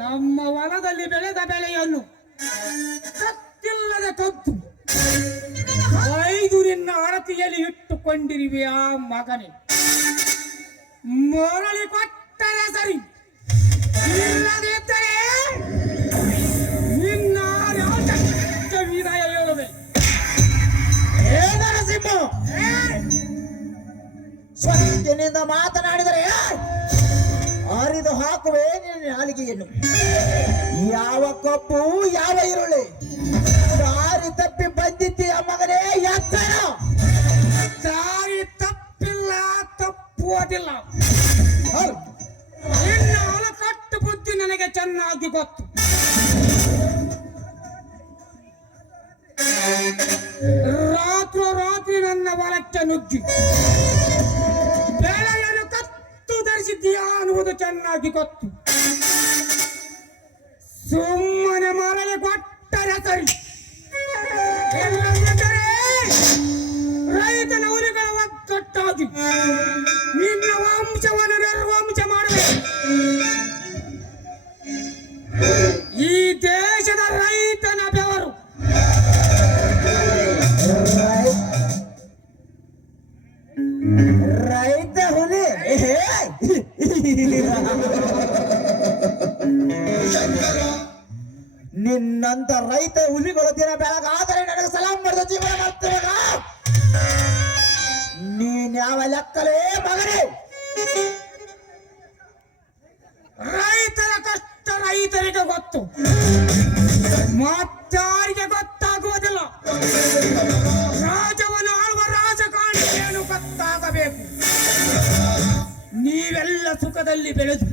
ನಮ್ಮ ಹೊಲದಲ್ಲಿ ಬೆಳೆದ ಬೆಳೆಯನ್ನು ಸತ್ತಿಲ್ಲದ ಕದ್ದು ಐದುರಿನ ಅಳತೆಯಲ್ಲಿ ಇಟ್ಟುಕೊಂಡಿರುವೆ ಆ ಮಗನೇ. ಮರಳಿ ಕೊಟ್ಟರೆ ಸರಿ, ಇಲ್ಲದಿದ್ದರೆ ನಿನ್ನ ವಿದಾಯ ಹೇಳುವೆ. ನರಸಿಂಹ ಸ್ವಚ್ಛನಿಂದ ಮಾತನಾಡಿದರೆ ಅರಿದು ಹಾಕುವೆ ನಿನ್ನ ನಾಲಿಗೆಯನ್ನು. ಯಾವ ಕಪ್ಪು ಯಾವ ಈರುಳ್ಳಿ ದಾರಿ ತಪ್ಪಿ ಬಂದಿದ್ದೀಯ ಮಗನೇ ಎತ್ತರ. ದಾರಿ ತಪ್ಪಿಲ್ಲ, ತಪ್ಪುವುದಿಲ್ಲ. ನಿನ್ನ ಹೊಲಕಟ್ಟು ಬುದ್ಧಿ ನನಗೆ ಚೆನ್ನಾಗಿ ಗೊತ್ತು. ರಾತ್ರಿ ನನ್ನ ಹೊಲಕ್ಕೆ ನುಗ್ಗಿ ಬೆಳೆಯನ್ನು ಕತ್ತು ಧರಿಸಿದ್ದೀಯಾ ಅನ್ನುವುದು ಚೆನ್ನಾಗಿ ಗೊತ್ತು. ಸುಮ್ಮನೆ ಮರಳಿ ಕೊಟ್ಟರೆ ಸರಿ, ರೈತನ ಹುಲಿಗಳ ಒಕ್ಕಟ್ಟಾಗಿ ನಿನ್ನ ವಂಶವನ್ನು ನಿರ್ವಂಶ ಮಾಡುವೆ. ಈ ದೇಶದ ರೈತನ ಬೆವರು ರೈತ ಹುಲಿ ನಿನ್ನಂತ ರೈತ ಹುಲಿಗಳು ದಿನ ಬೆಳಗಾದರೆ ನನಗೆ ಸಲಾಂ ಮಾಡಿದ ಜೀವನ ಮಾಡ್ತೇವೆ. ನೀನ್ ಯಾವ ಲೆಕ್ಕಲೇ ಮಗನೇ? ರೈತರ ಕಷ್ಟ ರೈತರಿಗೆ ಗೊತ್ತು, ಮತ್ತಾರಿಗೆ ಗೊತ್ತಾಗುವುದಿಲ್ಲ. ರಾಜವನ್ನು ಆಳುವ ರಾಜಕಾರಣಿಯನ್ನು ಗೊತ್ತಾಗಬೇಕು. ನೀವೆಲ್ಲ ಸುಖದಲ್ಲಿ ಬೆಳೆದು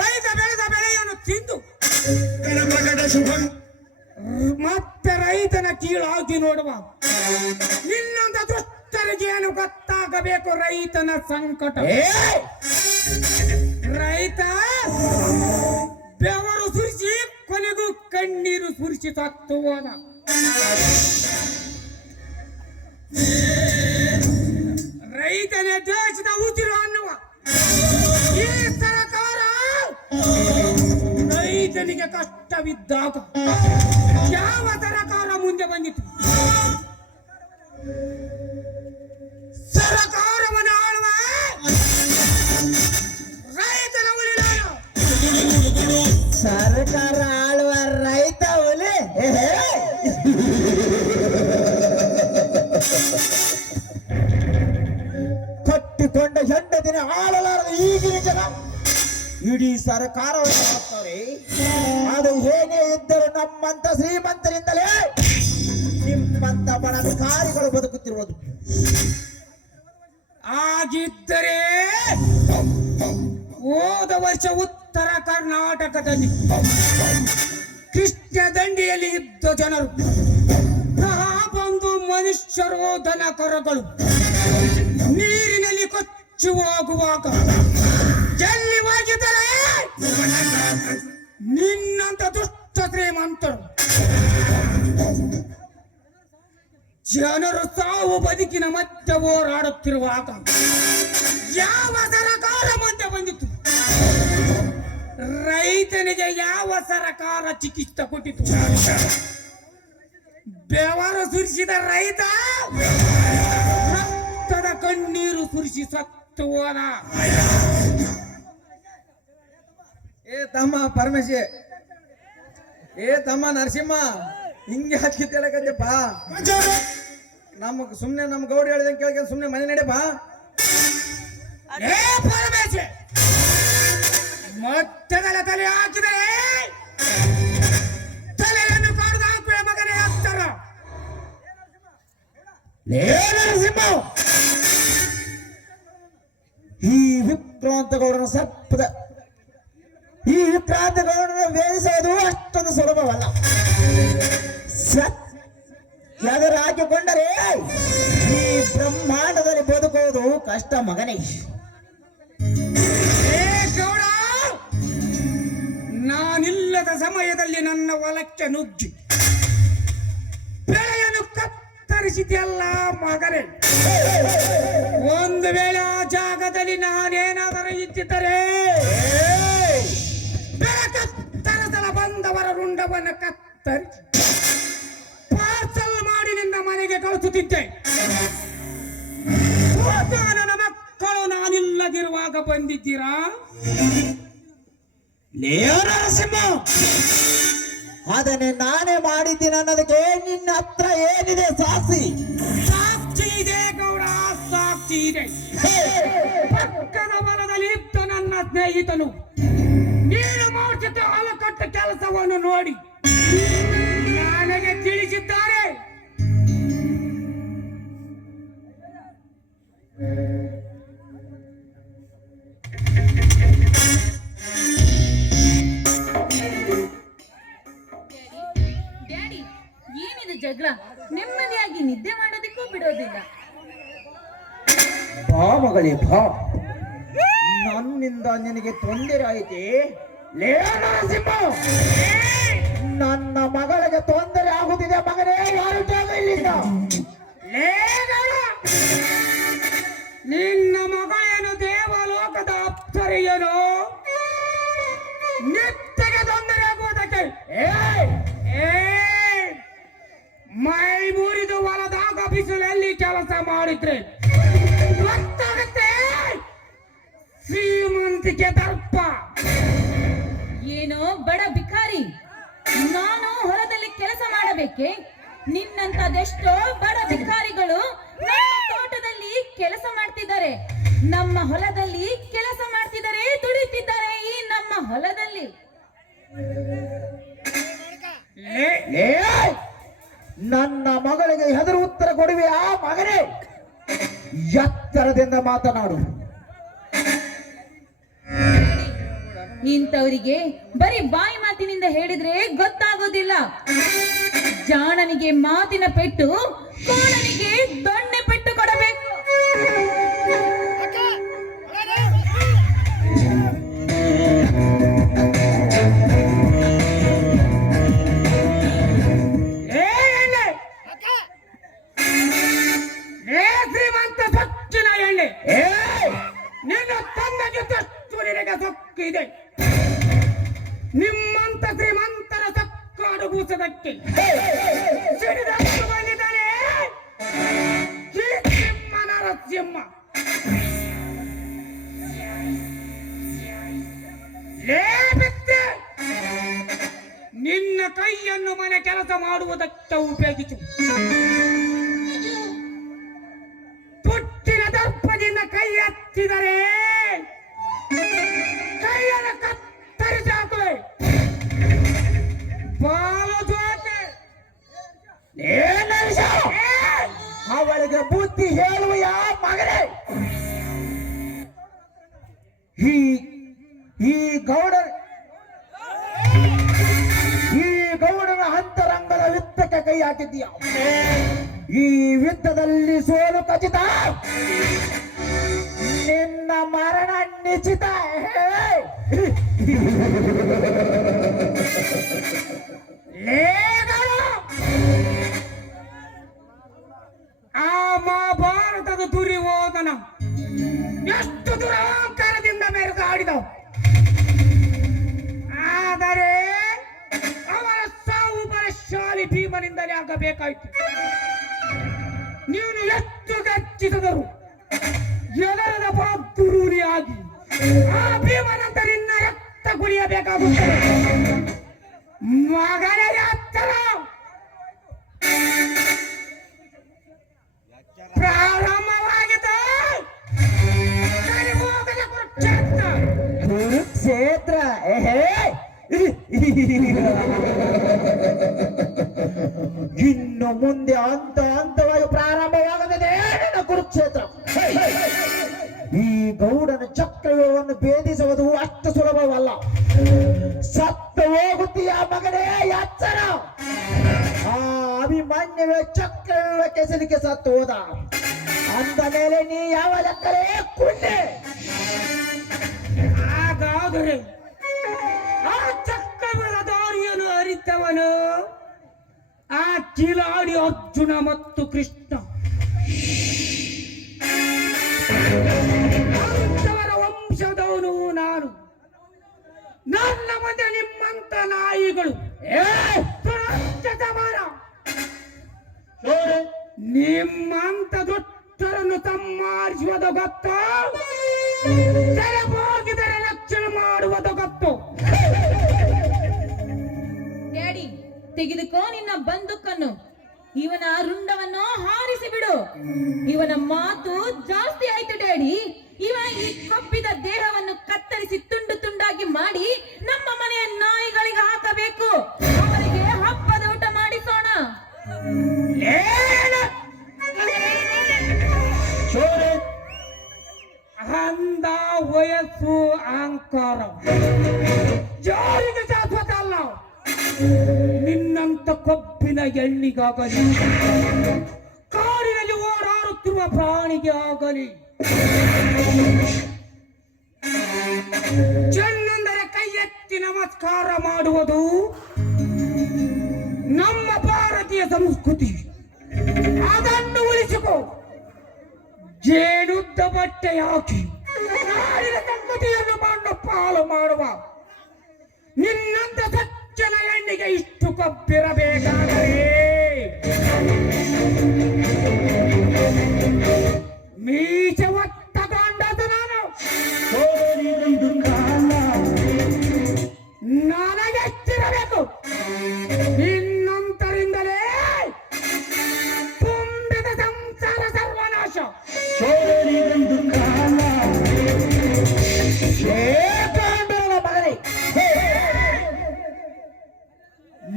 ರೈತ ಬೆಳೆದ ಬೆಳೆಯನ್ನು ತಿಂದು ಮತ್ತೆ ರೈತನ ಕೀಳಾಗಿ ನೋಡುವ ನಿನ್ನಂತ ದುಷ್ಟರಿಗೆ ಏನು ಗೊತ್ತಾಗಬೇಕು ರೈತನ ಸಂಕಟ. ರೈತ ಬೆವರು ಸುರಿಸಿ ಕೊನೆಗೂ ಕಣ್ಣೀರು ಸುರಿಸಿ ಸತ್ತು ಹೋದ. ರೈತನೇ ದೇಶದ ಉಸಿರು ಅನ್ನುವ ಈ ಸರ್ಕಾರ ರೈತನಿಗೆ ಕಷ್ಟವಿದ್ದಾಗ ಯಾವ ಸರ್ಕಾರ ಮುಂದೆ ಬಂದಿತು? ಸರ್ಕಾರವನ್ನು ಆಳುವ ರೈತನ ಉಳಿಲಾನು. ಸರ್ಕಾರ ಆಳುವ ರೈತ ಹುಲಿ ಕಟ್ಟಿಕೊಂಡ ಹೆಂಡತಿನ ಆಳಲಾರದ ಈಗಿನ ಜನ ಇಡೀ ಸರ್ಕಾರವನ್ನು ಮಾಡ್ತಾರೆ. ಅದು ಏನೇ ಇದ್ದರೂ ನಮ್ಮಂತ ಶ್ರೀಮಂತರಿಂದಲೇ ನಿಮ್ಮಂತ ಬಣಾಧಿಕಾರಿಗಳು ಬದುಕುತ್ತಿರುವುದು. ಆಗಿದ್ದರೆ ಹೋದ ವರ್ಷ ಉತ್ತರ ಕರ್ನಾಟಕದಲ್ಲಿ ಕೃಷ್ಣ ದಂಡಿಯಲ್ಲಿ ಇದ್ದ ಜನರು ಬಂದು ಮನುಷ್ಯರು ದನ ಕರುಗಳು ನೀರಿನಲ್ಲಿ ಕೊಚ್ಚಿ ಹೋಗುವಾಗ ಎಲ್ಲಿ ಹೋಗಿದ್ದಾರೆ ನಿನ್ನಂತ ದುಷ್ಟ ಶ್ರೀಮಂತರು. ಜನರು ಸಾವು ಬದುಕಿನ ಮತ್ತೆ ಹೋರಾಡುತ್ತಿರುವಾಗ ಯಾವ ಸರ್ಕಾರ ಮುಂದೆ ಬಂದಿತ್ತು? ರೈತನಿಗೆ ಯಾವ ಸರ್ಕಾರ ಚಿಕಿತ್ಸೆ ಕೊಟ್ಟಿತು? ಬೆವರು ಸುರಿಸಿದ ರೈತ ರಕ್ತದ ಕಣ್ಣೀರು ಸುರಿಸಿ ಸತ್ತು ಹೋದ. ಏ ತಮ್ಮ ಪರಮೇಶಿ, ಏ ತಮ್ಮ ನರಸಿಂಹ, ಹಿಂಗೆ ಹಾಕಿತ್ತೇಳಕತ್ತಪ್ಪ. ನಮಗ್ ಸುಮ್ನೆ ನಮ್ ಗೌಡಿ ಹೇಳಿದಂಗೆ ಕೇಳ್ಕೊಂಡು ಸುಮ್ನೆ ಮನೆ ನಡೆಯಪ್ಪ. ಏ ಪರಮೇಶಿ, ಮೊಟ್ಟೆಗಳ ತಲೆ ಹಾಕಿದರೆ ತಲೆಯನ್ನು ಕಡ್ದು ಹಾಕುವ ಮಗನೇ ಆಗ್ತಾರ. ನರಸಿಂಹ, ಈ ವಿಕ್ರಾಂತಗೌಡನ ಸಪ್ಪದ ಈ ವಿಕ್ರಾಂತಗೌಡನ ವೇದಿಸುವುದು ಅಷ್ಟೊಂದು ಸುಲಭವಲ್ಲ. ಯಾವ್ದಾರು ಹಾಕಿಕೊಂಡರೆ ಮಗನೇ, ಏ ಗೌಡ, ನಾನಿಲ್ಲದ ಸಮಯದಲ್ಲಿ ನನ್ನ ಹೊಲಕ್ಕೆ ನುಗ್ಗಿ ಬೆಳೆಯನ್ನು ಕತ್ತರಿಸಿದೆಯಲ್ಲ ಮಗನೇ. ಒಂದು ವೇಳೆ ಆ ಜಾಗದಲ್ಲಿ ನಾನೇನಾದರೂ ಇದ್ದಿದ್ದರೆ ಬೆಳೆ ಕತ್ತರಿಸಲ ಬಂದವರ ರುಂಡವನ್ನು ಕತ್ತರಿಸಿ ಪಾರ್ಸಲ್ ಮಾಡಿ ನಿನ್ನ ಮನೆಗೆ ಕಳಿಸುತ್ತಿದ್ದೆ. ನನ್ನ ಮಕ್ಕಳು ನಾನಿಲ್ಲದಿರುವಾಗ ಬಂದಿದ್ದೀರಾ? ನರಸಿಂಹ, ಅದನ್ನೇ ನಾನೇ ಮಾಡಿದ್ದೀನಿ ಅನ್ನೋದಕ್ಕೆ ನಿನ್ನ ಹತ್ರ ಏನಿದೆ ಸಾಕ್ಷಿ? ಸಾಕ್ಷಿ ಇದೆ ಗೌಡ, ಸಾಕ್ಷಿ ಇದೆ. ಪಕ್ಕದ ಹೊಲದಲ್ಲಿ ಇದ್ದ ನನ್ನ ಸ್ನೇಹಿತನು ನೀನು ಮಾಡುತ್ತಿದ್ದ ಹೊಲಕಟ್ಟ ಕೆಲಸವನ್ನು ನೋಡಿ ನನಗೆ ತಿಳಿಸಿದ್ದಾರೆ. ಡ್ಯಾಡಿ, ಏನಿದೆ ಜಗಳ? ನೆಮ್ಮದಿಯಾಗಿ ನಿದ್ದೆ ಮಾಡೋದಕ್ಕೂ ಬಿಡೋದಿಲ್ಲ. ಬಾ ಮಗಳೇ ಬಾ, ನನ್ನಿಂದ ನಿನಗೆ ತೊಂದರೆ ಆಯ್ತೆ? ಲೇ ನರಸಿಂಹ, ನನ್ನ ಮಗಳಿಗೆ ತೊಂದರೆ ಆಗುತ್ತಿದೆ ಮಗನೇ, ಯಾರು ಜಾಗ ಇಲ್ಲಿಂದ? ಲೇ ಗೌಡ, ನಿನ್ನ ಮಗಳೇನು ದೇವಲೋಕದ ಅಪ್ಸರೆಯೇನು? ನಿತ್ಯಗೆ ತೊಂದರೆ ಆಗುವುದಕ್ಕೆ ಮೈ ಮುರಿದು ಹೊಲದಾಗ ಬಿಸಿಲಲ್ಲಿ ಕೆಲಸ ಮಾಡಿದ್ರೆ ಗೊತ್ತಾಗುತ್ತೆ ಶ್ರೀಮಂತಿಕೆ ದರ್ಪ. ಏನೋ ಬಡ ಬಿಕಾರಿ, ನಾನು ಹೊಲದಲ್ಲಿ ಕೆಲಸ ಮಾಡಬೇಕೆ? ನಿನ್ನಂತದೆಷ್ಟೋ ಬಡ ಬಿಕಾರಿಗಳು ನಮ್ಮ ತೋಟದಲ್ಲಿ ಕೆಲಸ ಮಾಡ್ತಿದ್ದಾರೆ, ನಮ್ಮ ಹೊಲದಲ್ಲಿ ಕೆಲಸ ಮಾಡ್ತಿದ್ದಾರೆ, ದುಡಿತಿದ್ದಾರೆ. ಈ ನಮ್ಮ ಹೊಲದಲ್ಲಿ ನನ್ನ ಮಗಳಿಗೆ ಹೆದರು ಉತ್ತರ ಕೊಡುವೆ ಆ ಮಗನೇ? ಎತ್ತರದಿಂದ ಮಾತನಾಡು. ಇಂಥವರಿಗೆ ಬರೀ ಬಾಯಿ ಮಾತಿನಿಂದ ಹೇಳಿದ್ರೆ ಗೊತ್ತಾಗೋದಿಲ್ಲ. ಜಾಣನಿಗೆ ಮಾತಿನ ಪೆಟ್ಟು, ಕೋಣನಿಗೆ ದೊಣ್ಣೆ ಪೆಟ್ಟು ಕೊಡಬೇಕು. ಶ್ರೀಮಂತ ಸೊಕ್ಕಿನ ಎಣ್ಣೆ ನಿನ್ನ ತಂದೆಗಿದ್ದಷ್ಟು ನಿನಗೆ ಸೊಕ್ಕು ಇದೆ. ನಿಮ್ಮಂತ ಶ್ರೀಮಂತರ ಸೊಕ್ಕು ಅಡುಗೂಸದಕ್ಕೆ ಸಿಡಿದಷ್ಟು ಬಂದಿದ್ದಾನೆ ಈ ಸಿಂಹ ನರಸಿಂಹ. ಲೇ ಬಿತ್ತೆ, ನಿನ್ನ ಕೈಯನ್ನು ಮನೆ ಕೆಲಸ ಮಾಡುವುದಕ್ಕೆ ಉಪಯೋಗಿಸು. ಪುಟ್ಟಿನ ದರ್ಪದಿಂದ ಕೈ ಎತ್ತಿದರೆ ಕೈಯನ್ನು ಕತ್ತರಿಸಿ ಹಾಕುವೆ. ಬಾಲು ಜೋತೆ ಅವಳಿಗೆ ಬುದ್ಧಿ ಹೇಳುವ ಯಾವ ಮಗನೇ? ಈ ಗೌಡನ ಅಂತರಂಗದ ಯುದ್ಧಕ್ಕೆ ಕೈ ಹಾಕಿದ್ದೀಯ. ಈ ಯುದ್ಧದಲ್ಲಿ ಸೋಲು ಖಚಿತ, ನಿನ್ನ ಮರಣ ನಿಶ್ಚಿತ. ಆ ಮಹಾಭಾರತದ ದುರ್ಯೋಧನ ಎಷ್ಟು ದುರಹಂಕಾರದಿಂದ ಮೆರೆದಾಡಿದವು. ಆದರೆ ಅವರ ಸಾವು ಬಲಶಾಲಿ ಭೀಮನಿಂದಲೇ ಆಗಬೇಕಾಯಿತು. ನೀನು ಎಷ್ಟು ಗರ್ಜಿಸಿದರು ಎದರದ ಬಹದ್ದೂರಿಯಾಗಿ ಆ ಭೀಮನಂತ ನಿನ್ನ ರಕ್ತ ಕುಡಿಯಬೇಕಾಗುತ್ತದೆ. ಮಗನ ಎತ್ತರ ಪ್ರಾರಂಭವಾಗಿದೆ. ಕುರುಕ್ಷೇತ್ರ ಇನ್ನು ಮುಂದೆ ಹಂತವಾಗಿ ಪ್ರಾರಂಭವಾಗುತ್ತದೆ ನನ್ನ ಕುರುಕ್ಷೇತ್ರ. ಈ ಗೌಡನ ಚಕ್ರವ್ಯೂಹವನ್ನು ಭೇದಿಸುವುದು ಅಷ್ಟು ಸುಲಭವಲ್ಲ. ಸತ್ತು ಹೋಗುತ್ತೀಯ ಮಗನೇ, ಎಚ್ಚರ. ಆ ಅಭಿಮನ್ಯುವೆ ಚಕ್ರವ್ಯೂಹಕ್ಕೆ ಸಿಲುಕಿ ಸತ್ತು ಹೋದ. ಅಂದ ಮೇಲೆ ನೀ ಯಾವ ಲೆಕ್ಕಲೇ ಕುಂಡೆ? ಹಾಗಾದರೆ ಆ ಚಕ್ರವರ ದಾರಿಯನ್ನು ಅರಿತವನು ಆ ಕಿಲಾಡಿ ಅರ್ಜುನ ಮತ್ತು ಕೃಷ್ಣ. ಅಂತವರ ವಂಶದವನು ನಾನು. ನನ್ನ ಮುಂದೆ ನಿಮ್ಮಂತ ನಾಯಿಗಳು ಸಮಾನ. ನಿಮ್ಮಂತ ದುಷ್ಟರನ್ನು ಸಂಹರಿಸುವುದು ಗೊತ್ತು, ತೆರೆಬೋಗಿದರೆ ರಕ್ಷಣೆ ಮಾಡುವುದು ಗೊತ್ತು. ಡ್ಯಾಡಿ, ತೆಗೆದುಕೋ ನಿನ್ನ ಬಂದೂಕನ್ನು. ಇವನ ರುಂಡವನ್ನು ಹಾರಿಸಿ ಬಿಡು. ಇವನ ಮಾತು ಜಾಸ್ತಿ ಆಯ್ತು ಡ್ಯಾಡಿ. ಇವ ಈ ಕೊಬ್ಬಿದ ದೇಹವನ್ನು ಕತ್ತರಿಸಿ ತುಂಡು ತುಂಡಾಗಿ ಮಾಡಿ ನಮ್ಮ ಮನೆಯ ನಾಯಿಗಳಿಗೆ ಹಾಕಬೇಕು. ಅವರಿಗೆ ಹಬ್ಬದ ಊಟ ಮಾಡಿಸೋಣ. ಅಂದ ವಯಸ್ಸು ಅಹಂಕಾರ ಜಾರಿಗೆ ಶಾಶ್ವತ ಅಲ್ಲ. ನಿನ್ನಂತ ಕೊಬ್ಬಿನ ಎಣ್ಣಿಗಾಗಲಿ, ಕಾಡಿನಲ್ಲಿ ಓಡಾಡುತ್ತಿರುವ ಪ್ರಾಣಿಗೆ ಆಗಲಿ, ಚೆನ್ನೆಂದರೆ ಕೈ ಎತ್ತಿ ನಮಸ್ಕಾರ ಮಾಡುವುದು ನಮ್ಮ ಭಾರತೀಯ ಸಂಸ್ಕೃತಿ. ಅದನ್ನು ಉಳಿಸಿಕೋ. ಜೇನುದ್ದ ಬಟ್ಟೆ ಹಾಕಿ ನಾಡಿನ ಸಂಸ್ಕೃತಿಯನ್ನು ಮಣ್ಣು ಪಾಲು ಮಾಡುವ ನಿನ್ನಂತ ಸಜ್ಜನ ಹೆಣ್ಣಿಗೆ ಇಷ್ಟು ಕೊಬ್ಬಿರಬೇಕಾದರೆ ಮೀಸೆ ಒತ್ತ ಗಂಡದು ನಾನು. ನನಗೆಷ್ಟಿರಬೇಕು? ನಿನ್ನಂತರಿಂದಲೇ ತುಂಬಿದ ಸಂಸಾರ ಸರ್ವನಾಶ.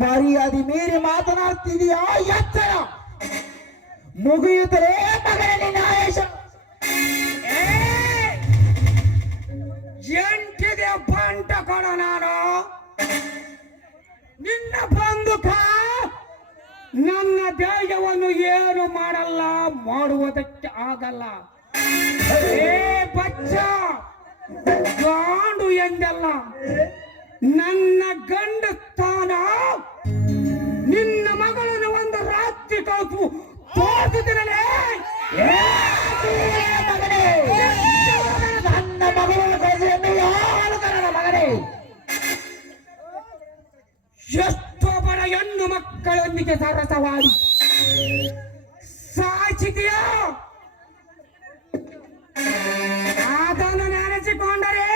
ಮರ್ಯಾದೆ ಮೀರಿ ಮಾತನಾಡ್ತಿದೀಯಾ? ಎಚ್ಚರ, ಮುಗಿಯುತ್ತಲೇ ಮಗನೇ ನಿನ್ನ ಆಯುಷ. ಎಂಟಿದೆ ಬಂಟ ಕೊಡ ನಾನು. ನಿನ್ನ ಬಂದುಕ ನನ್ನ ದೇಹವನ್ನು ಏನು ಮಾಡಲ್ಲ, ಮಾಡುವುದಕ್ಕೆ ಆಗಲ್ಲ. ಏ ಬಚ್ಚ, ಗಾಂಡು ಎಂದಲ್ಲ, ನನ್ನ ಗಂಡ ಸ್ಥಾನ ನಿನ್ನ ಮಗಳನ್ನು ಒಂದು ರಾತ್ರಿ ಕಳಿಸು ತೋರಿಸುತ್ತೇನೆ. ನನ್ನ ಮಗಳನ್ನು ಕಳಿಸಿ ಯಾರು ನನ್ನ ಮಗನೇ? ಎಷ್ಟೋ ಬಡ ಹೆಣ್ಣು ಮಕ್ಕಳೊಂದಿಗೆ ಸರಸವಾಡಿ ಸಾಚಿದೆಯಾ? ಅದನ್ನು ನೆನೆಸಿಕೊಂಡರೆ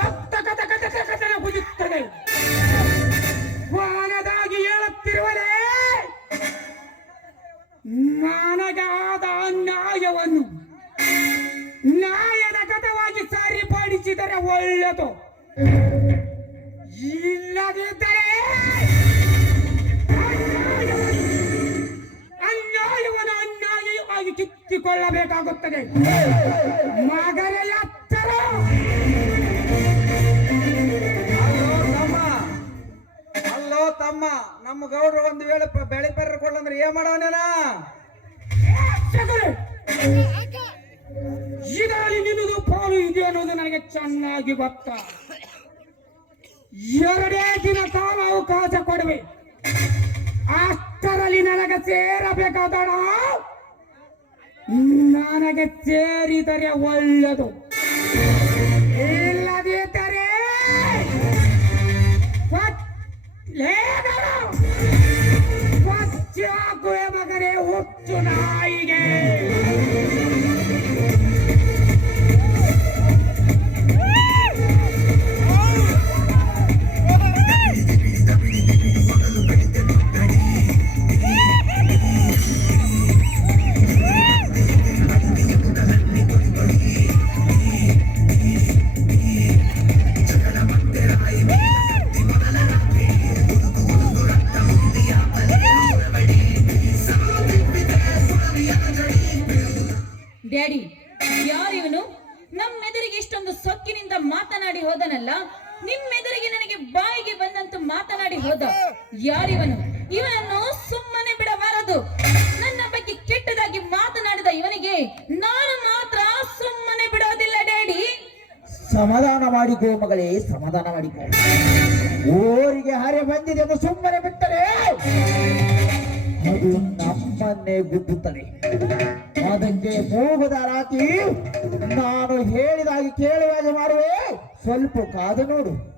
ರಕ್ತ ಕಥ ಕಥ ಕಥನ ಕುದಿಯುತ್ತದೆ. ಕೊನೆದಾಗಿ ಹೇಳುತ್ತಿರುವಲೇ, ನನಗಾದ ಅನ್ಯಾಯವನ್ನು ನ್ಯಾಯದ ಕಥವಾಗಿ ಸರಿಪಡಿಸಿದರೆ ಒಳ್ಳೆಯದು. ಇಲ್ಲದಿದ್ದರೆ ಅನ್ಯಾಯವನ್ನು ಅನ್ಯಾಯವಾಗಿ ಕಿತ್ತಿಕೊಳ್ಳಬೇಕಾಗುತ್ತದೆ. ಮಗನ ಎತ್ತರ. ಅಲ್ಲೋ ತಮ್ಮ, ನಮ್ಮ ಗೌಡ್ರು ಒಂದು ವೇಳೆ ಬೆಳೆ ಪರ್ರ ಕೊಡ್ಲಂದ್ರೆ ಏನ್ ಮಾಡವನೇನ? ಇದರಲ್ಲಿ ನಿನ್ನದು ಪಾಲು ಇದೆ ಅನ್ನೋದು ನನಗೆ ಚೆನ್ನಾಗಿ ಗೊತ್ತ. 2 ದಿನ ಕಾಲ ಅವಕಾಶ ಕೊಡುವೆ. ಅಷ್ಟರಲ್ಲಿ ನನಗೆ ಸೇರಬೇಕಾದ ನನಗೆ ಸೇರಿದರೆ ಒಳ್ಳೆದು, ಇಲ್ಲದಿದ್ದರೆ ಕೊಚ್ಚಿ ಹಾಕುವೆ ಮಗನೇ, ಹುಚ್ಚು ನಾಯಿಗೆ. ಡ್ಯಾಡಿ, ಯಾರಿವನು? ನಮ್ಮೆದುರಿಗೆ ಇಷ್ಟೊಂದು ಸೊಕ್ಕಿನಿಂದ ಮಾತನಾಡಿ ಹೋದನಲ್ಲ, ನಿಮ್ಮೆದುರಿಗೆ ನನಗೆ ಬಾಯಿಗೆ ಬಂದಂತ ಮಾತನಾಡಿ ಹೋದ. ಯಾರಿವನು? ಇವನನ್ನು ಸುಮ್ಮನೆ ಬಿಡಬಾರದು. ನನ್ನ ಬಗ್ಗೆ ಕೆಟ್ಟದಾಗಿ ಸಮಾಧಾನ ಮಾಡಿಕೋ ಮಗಳೇ, ಸಮಾಧಾನ ಮಾಡಿಕೋ. ಊರಿಗೆ ಹರೆ ಬಂದಿದೆ ಎಂದು ಸುಮ್ಮನೆ ಬಿಟ್ಟರೆ ಅದು ನಮ್ಮನ್ನೇ ಗುದ್ದುತ್ತದೆ. ಅದಕ್ಕೆ ಮೂಗದ ರಾತಿ ನಾನು ಹೇಳಿದಾಗಿ ಕೇಳುವಾಗ ಮಾಡುವೆ. ಸ್ವಲ್ಪ ಕಾದು ನೋಡು.